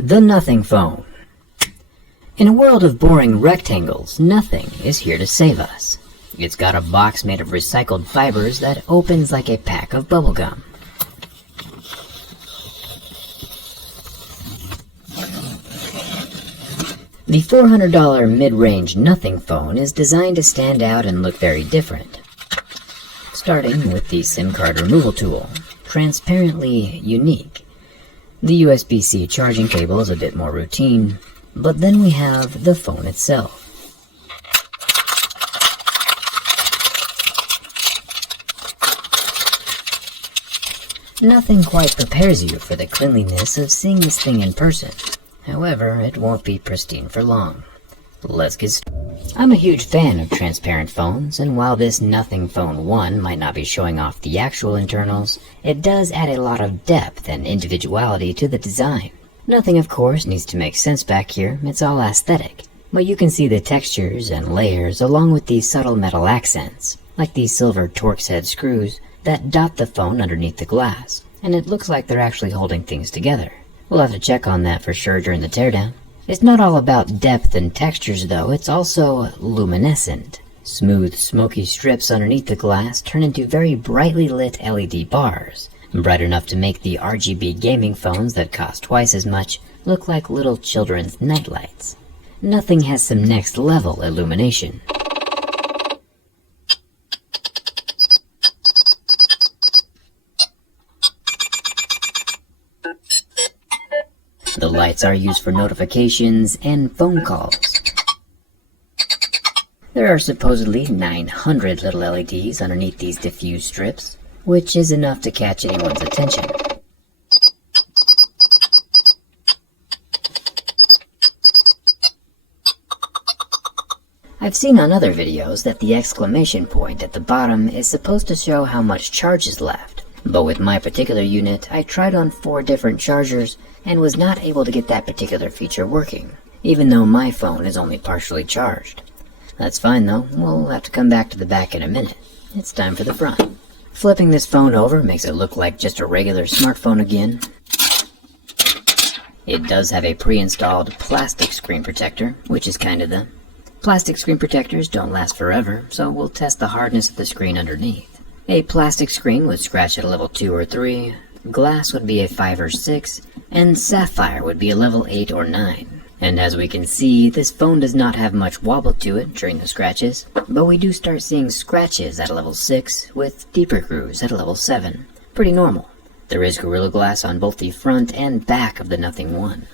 The Nothing Phone. In a world of boring rectangles, nothing is here to save us. It's got a box made of recycled fibers that opens like a pack of bubblegum. The $400 mid-range Nothing Phone is designed to stand out and look very different. Starting with the SIM card removal tool, transparently unique. The USB-C charging cable is a bit more routine, but then we have the phone itself. Nothing quite prepares you for the cleanliness of seeing this thing in person. However, it won't be pristine for long. Let's get started. I'm a huge fan of transparent phones, and while this Nothing Phone 1 might not be showing off the actual internals, it does add a lot of depth and individuality to the design. Nothing, of course, needs to make sense back here, it's all aesthetic. But you can see the textures and layers along with these subtle metal accents, like these silver Torx head screws that dot the phone underneath the glass, and it looks like they're actually holding things together. We'll have to check on that for sure during the teardown. It's not all about depth and textures though, it's also luminescent. Smooth, smoky strips underneath the glass turn into very brightly lit LED bars, bright enough to make the RGB gaming phones that cost twice as much look like little children's nightlights. Nothing has some next level illumination. The lights are used for notifications and phone calls. There are supposedly 900 little LEDs underneath these diffuse strips, which is enough to catch anyone's attention. I've seen on other videos that the exclamation point at the bottom is supposed to show how much charge is left. But with my particular unit, I tried on 4 different chargers and was not able to get that particular feature working, even though my phone is only partially charged. That's fine though, we'll have to come back to the back in a minute. It's time for the front. Flipping this phone over makes it look like just a regular smartphone again. It does have a pre-installed plastic screen protector, which is kinda the... Plastic screen protectors don't last forever, so we'll test the hardness of the screen underneath. A plastic screen would scratch at a level 2 or 3, glass would be a 5 or 6, and sapphire would be a level 8 or 9. And as we can see, this phone does not have much wobble to it during the scratches, but we do start seeing scratches at a level 6, with deeper grooves at a level 7. Pretty normal. There is Gorilla Glass on both the front and back of the Nothing 1.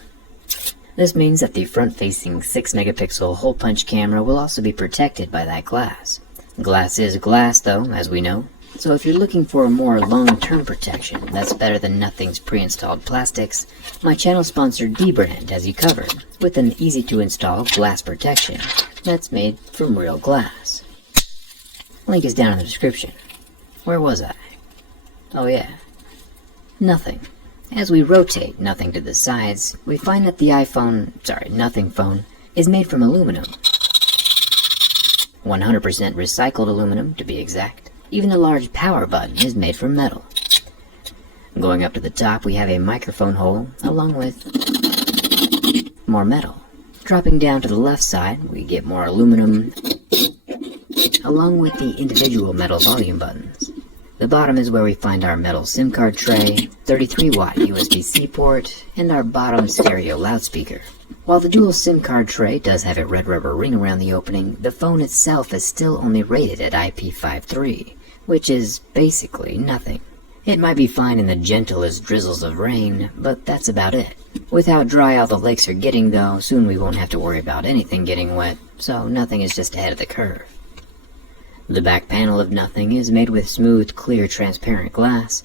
This means that the front-facing 6-megapixel hole-punch camera will also be protected by that glass. Glass is glass though, as we know. So if you're looking for a more long-term protection that's better than Nothing's pre-installed plastics, my channel sponsor dbrand has you covered with an easy-to-install glass protection that's made from real glass. Link is down in the description. Where was I? Oh yeah. Nothing. As we rotate Nothing to the sides, we find that the Nothing Phone is made from aluminum. 100% recycled aluminum, to be exact. Even the large power button is made from metal. Going up to the top, we have a microphone hole, along with more metal. Dropping down to the left side, we get more aluminum, along with the individual metal volume buttons. The bottom is where we find our metal SIM card tray, 33-watt USB-C port, and our bottom stereo loudspeaker. While the dual SIM card tray does have a red rubber ring around the opening, the phone itself is still only rated at IP53, which is basically nothing. It might be fine in the gentlest drizzles of rain, but that's about it. With how dry all the lakes are getting though, soon we won't have to worry about anything getting wet, so Nothing is just ahead of the curve. The back panel of Nothing is made with smooth, clear, transparent glass.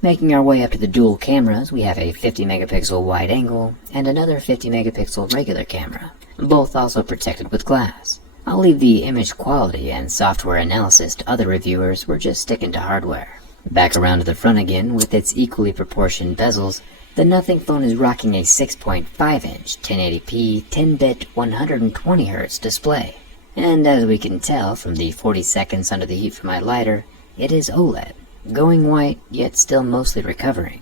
Making our way up to the dual cameras, we have a 50-megapixel wide angle and another 50-megapixel regular camera, both also protected with glass. I'll leave the image quality and software analysis to other reviewers, we're just sticking to hardware. Back around to the front again, with its equally proportioned bezels, the Nothing Phone is rocking a 6.5-inch 1080p 10-bit 120Hz display. And as we can tell from the 40 seconds under the heat from my lighter, it is OLED, going white yet still mostly recovering.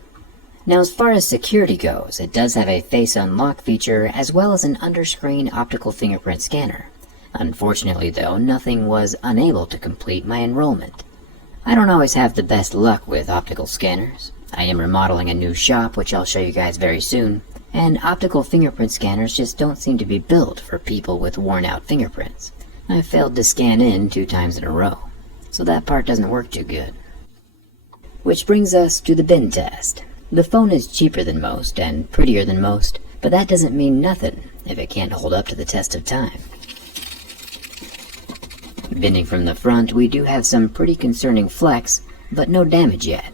Now, as far as security goes, it does have a face unlock feature as well as an under-screen optical fingerprint scanner. Unfortunately though, nothing was unable to complete my enrollment. I don't always have the best luck with optical scanners. I am remodeling a new shop, which I'll show you guys very soon, and optical fingerprint scanners just don't seem to be built for people with worn-out fingerprints. I've failed to scan in 2 times in a row, so that part doesn't work too good. Which brings us to the bin test. The phone is cheaper than most and prettier than most, but that doesn't mean nothing if it can't hold up to the test of time. Bending from the front, we do have some pretty concerning flecks, but no damage yet.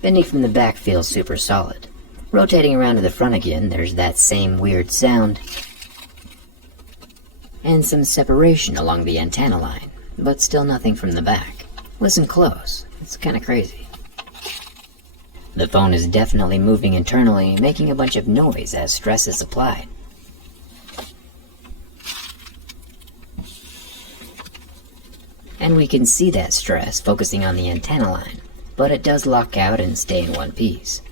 Bending from the back feels super solid. Rotating around to the front again, there's that same weird sound, and some separation along the antenna line, but still nothing from the back. Listen close, it's kinda crazy. The phone is definitely moving internally, making a bunch of noise as stress is applied. And we can see that stress focusing on the antenna line, but it does lock out and stay in one piece,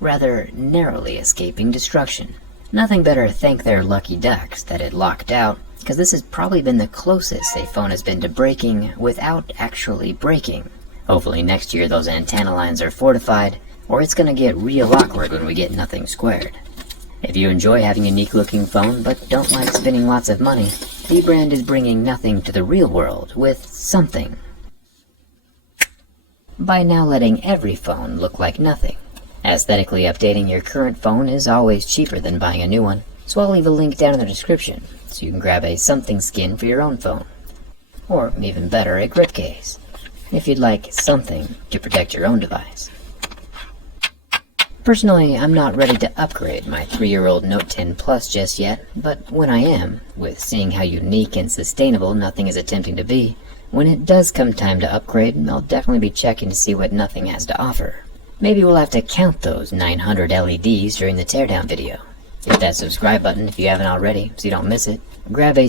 rather narrowly escaping destruction. Nothing better thank their lucky ducks that it locked out, because this has probably been the closest a phone has been to breaking without actually breaking. Hopefully next year those antenna lines are fortified, or it's gonna get real awkward when we get nothing squared. If you enjoy having a unique looking phone but don't like spending lots of money, B-Brand is bringing nothing to the real world with something, by now letting every phone look like nothing. Aesthetically updating your current phone is always cheaper than buying a new one, so I'll leave a link down in the description so you can grab a something skin for your own phone. Or even better, a grip case, if you'd like something to protect your own device. Personally, I'm not ready to upgrade my 3-year-old Note 10 Plus just yet, but when I am, with seeing how unique and sustainable Nothing is attempting to be, when it does come time to upgrade, I'll definitely be checking to see what Nothing has to offer. Maybe we'll have to count those 900 LEDs during the teardown video. Hit that subscribe button if you haven't already so you don't miss it. Grab a